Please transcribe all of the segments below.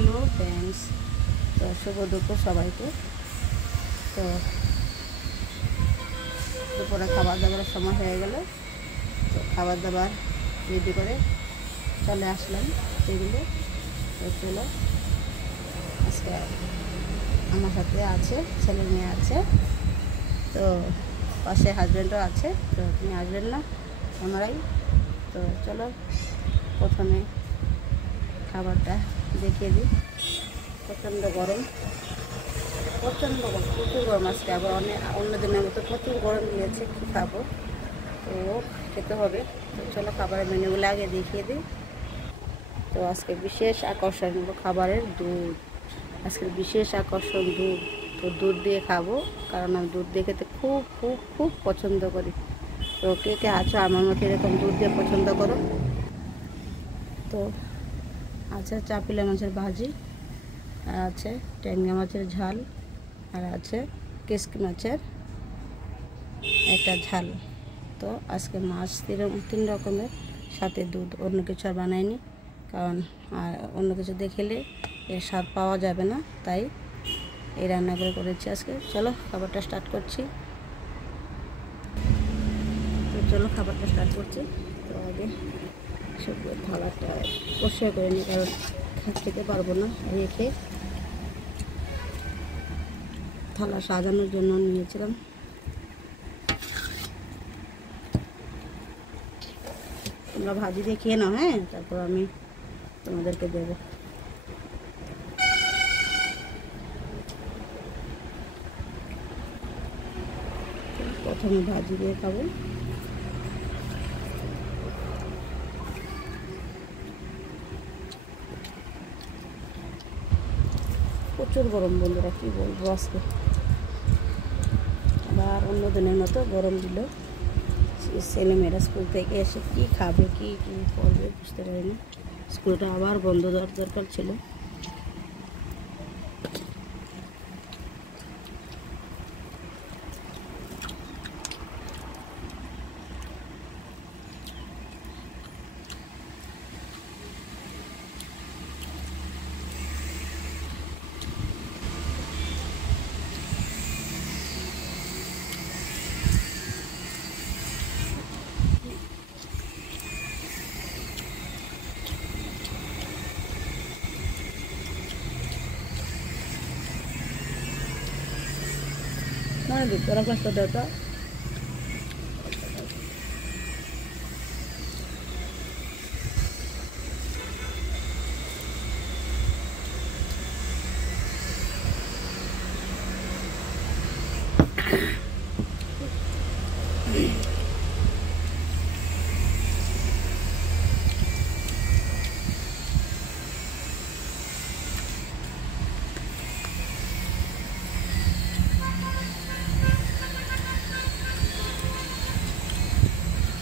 Hello friends, তো শুভ দুপুর সবাইকে। তো দুপুরে খাবার দাবারের সময় হয়ে গেল, তো খাবার দাবার রেডি করে চলে আসলাম টেবিলে। তো চলো, আজকে আমার সাথে আছে ছেলে মেয়ে আছে, তো পাশে হাজব্যান্ডও আছে। তো তুমি আসবেন না আমরাই। তো চলো প্রথমে খাবারটা দেখিয়ে দিই। প্রচণ্ড গরম, প্রচুর গরম আজকে। আবার অন্য দিনের মতো প্রচুর গরম দিয়েছে, কী খাবো, তো খেতে হবে। তো চলো খাবারের মেনুগুলো আগে দেখিয়ে দিই। তো আজকে বিশেষ আকর্ষণ খাবারের দুধ, আজকের বিশেষ আকর্ষণ দুধ। তো দুধ দিয়ে খাবো, কারণ আমি দুধ দিয়ে খেতে খুব খুব খুব পছন্দ করি। তো কে কে আছো আমার মতো এরকম দুধ দিয়ে পছন্দ করো? তো আছে চাপিলা মাছের ভাজি, আর আছে ট্যাংরা মাছের ঝাল, আর আছে কেসকি মাছের একটা ঝাল। তো আজকে মাছ তিন রকমের, সাথে দুধ, অন্য কিছু আর বানাইনি, কারণ আর অন্য কিছু দেখলে এর স্বাদ পাওয়া যাবে না, তাই এই রান্না করেছি আজকে। চলো খাবারটা স্টার্ট করছি। তো চলো খাবারটা স্টার্ট করছি। তো আগে সব থালাটা পরিষ্কার করে নিই, কারণ খেতে পারবো না রেখে। থালা সাজানোর জন্য নিয়েছিলাম। তোমরা ভাজি দিয়ে খেয়ে নাও, হ্যাঁ, তারপর আমি তোমাদেরকে দেবো। প্রথমে ভাজি দিয়ে খাবো। প্রচুর গরম বন্ধুরা, কী বলবো আজকে। আবার অন্য দিনের মতো গরম দিল। ছেলেমেয়েরা স্কুল থেকে এসে কী খাবে, কী করবে বুঝতে পারিনি। স্কুলটা আবার বন্ধ দেওয়ার দরকার ছিল। মানে তোরা ক্লাসটা দেওয়া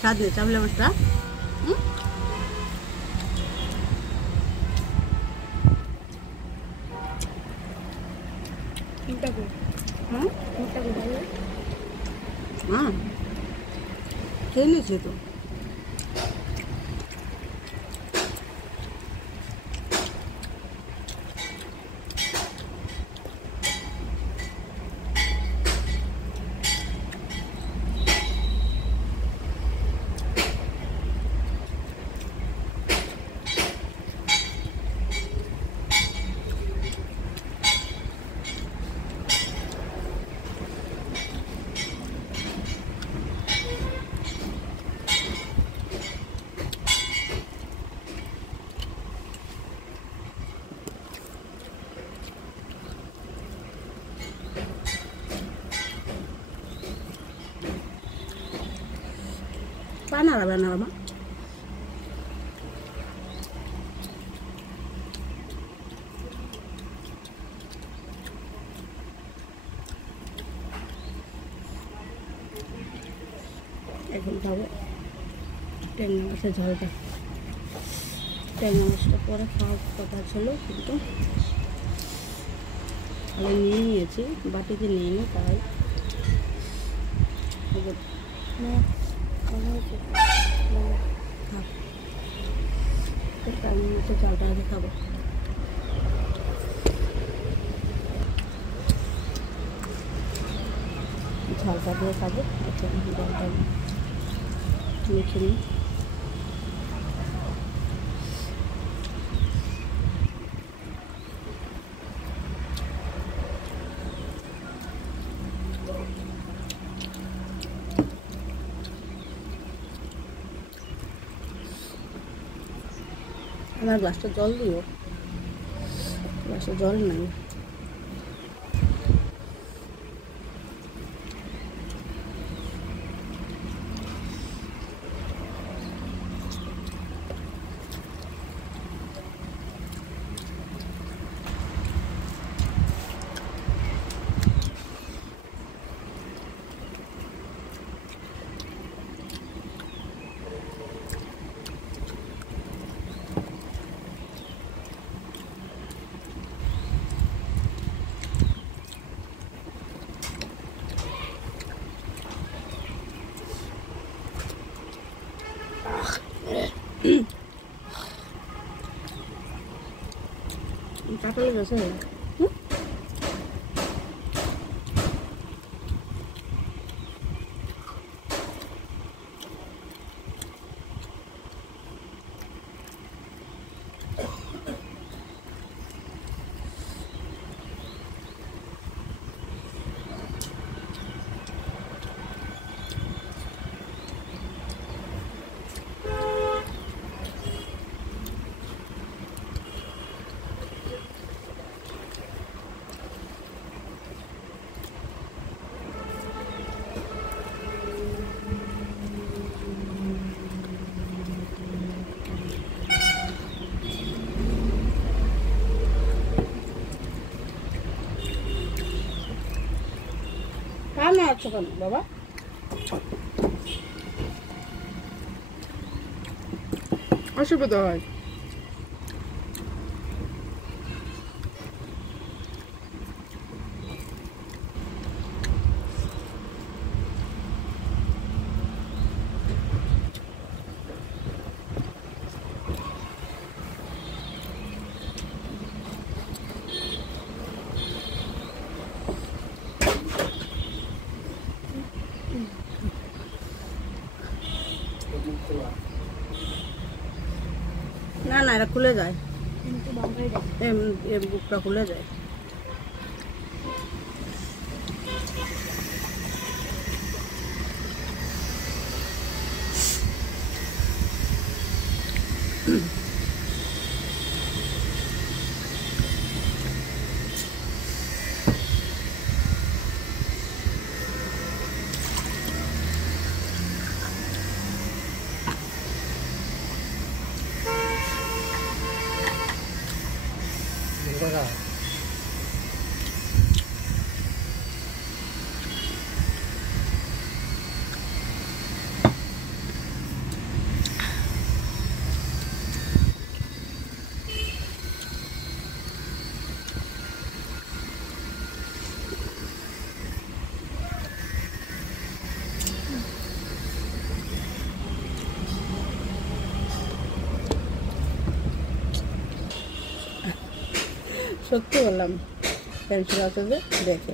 স্বাদ নেই চাপলা মাছটা। হ্যাঁ, খেয়ে নিয়েছি তো। বানারা মা, এখন খাবো ট্যাংরা মাছের ঝালটা। ট্যাংরা মাছটা পরে খাওয়ার কথা ছিল, কিন্তু আমি নিয়ে নিয়েছি, বাটিতে নিয়ে নিই, তাই চালটা আগে খাবো। ঝালটা দিয়ে খাবো। একটু জলটা মেখে নিই। আমার গ্লাসটা জল দিও, গ্লাসে জল নাই। কাটালে গেছে। কামে আছো কেন বাবা? অসুবিধা হয়। না না, এটা খুলে যায়, বুকটা খুলে যায়। সত্যি বললাম, পেন্সিল আছে যে দেখে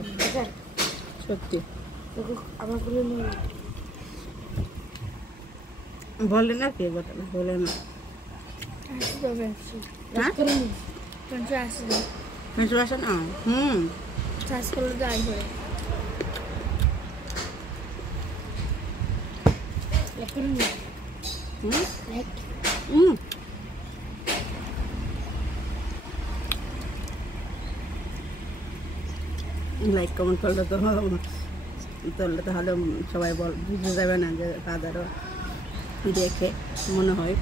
সত্যি আমার বলে না, কে বলে না, বলে না। পেন্সিল আসে না। চার্জ করলে তো আই করে লাইক কমেন্ট করলে তো তাহলে সবাই বুঝতে যাবে না যে তাদেরও দেখে মনে হয়।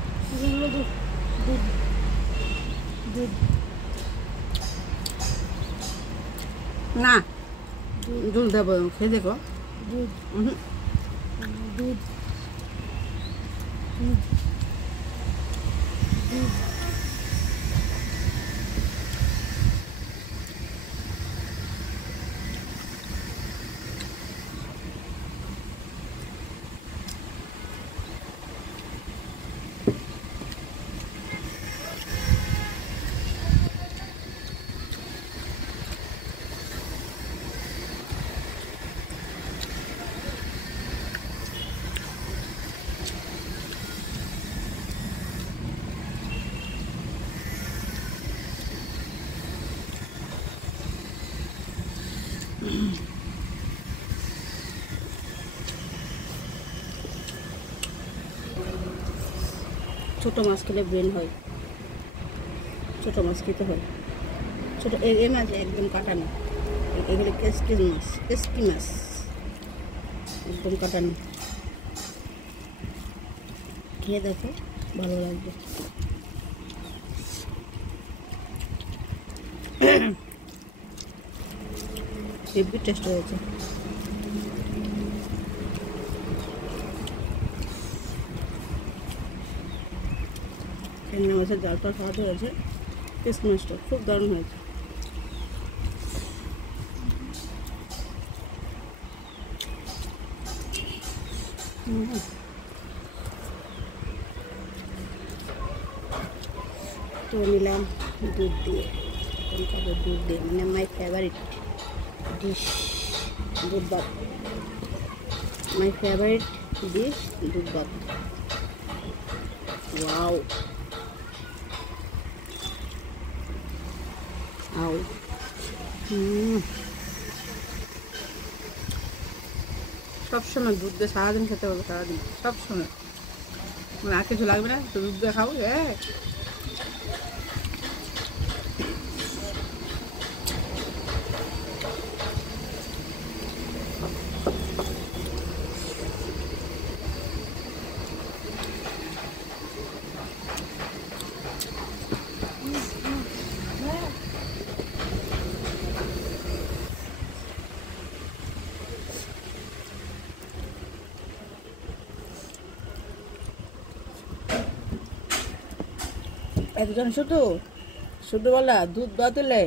না দুধ দেবো, খেয়ে দেখো। দুধ দুধ ছোটো মাছ খেলে ব্রেন হয়, ছোটো মাছ খেতে হয়। ছোটো এই মাছ একদম কাটানো, এগুলো কেসকি মাছ, কেসকি মাছ একদম কাটানো। খেয়ে দেখো, ভালো লাগবে। হেভি টেস্ট হয়েছে। চিংড়ি মাছের জালটা স্বাদ হয়েছে, পিস মাছটা খুব দারুণ হয়েছে। তো নিলাম দুধ দিয়ে, দুধ দিয়ে মানে মাই ফেভারিট ডিশ দুধ ভাত, মাই ফেভারিট ডিশ দুধ ভাত। ওয়াও, আও, সবসময় দুধ দিয়ে সারাদিন খেতে হবে, সারাদিন সবসময়, মানে আর কিছু লাগবে না, তো দুধ দিয়ে খাও। হ্যাঁ, একজন শুধু শুধু বলা দুধ ভাত হলে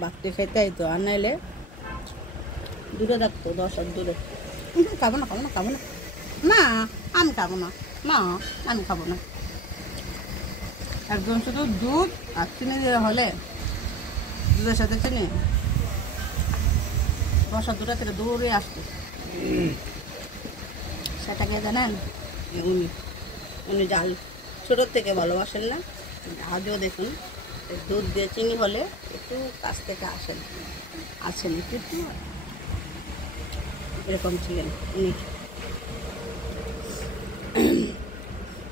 ভাতটি খেতে হইতো, আর নাইলে দূরে থাকতো, 10 হাত দূরে। খাবো না, খাবো না, খাবো না, না আমি খাবো না, না আমি খাবো না। একজন শুধু দুধ আর চিনি দিয়ে হলে, দুধের সাথে চিনি 10 হাত দূরে থেকে দৌড়ে আসতো। সেটাকে জানেন, উনি উনি জাল ছোটোর থেকে ভালোবাসেন না, আজও দেখুন দুধ দিয়ে চিনি হলে একটু কাছ থেকে আসেন একটু একটু, এরকম ছিলেন উনি।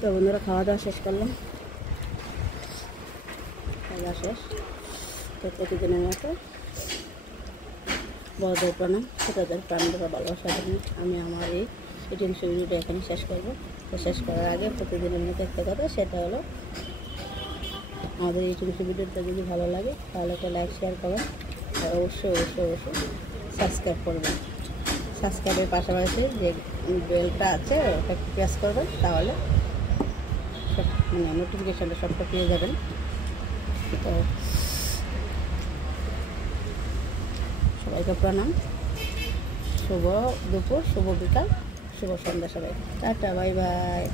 তো বন্ধুরা, খাওয়া দাওয়া শেষ করলাম, খাওয়া দাওয়া শেষ। তো প্রতিদিনের মতো বড়দের প্রণাম, ছোটোদের প্রাণ দেওয়া ভালোবাসার জন্য আমি আমার এই ইটিং ভিডিওটা এখানে শেষ করবো। তো শেষ করার আগে প্রতিদিনের মতো একটা কথা, সেটা হলো আমাদের ইটিং ভিডিওটা যদি ভালো লাগে তাহলে একটা লাইক শেয়ার করবেন, আর অবশ্যই অবশ্যই অবশ্যই সাবস্ক্রাইব করবেন। সাবস্ক্রাইবের পাশাপাশি যে বেলটা আছে ওটা প্রেস করবেন, তাহলে সব মানে নোটিফিকেশানটা সবটা পেয়ে যাবেন। তো সবাইকে প্রণাম, শুভ দুপুর, শুভ বিকাল, শুভ সন্ধ্যা সবাই। Tata, bye bye.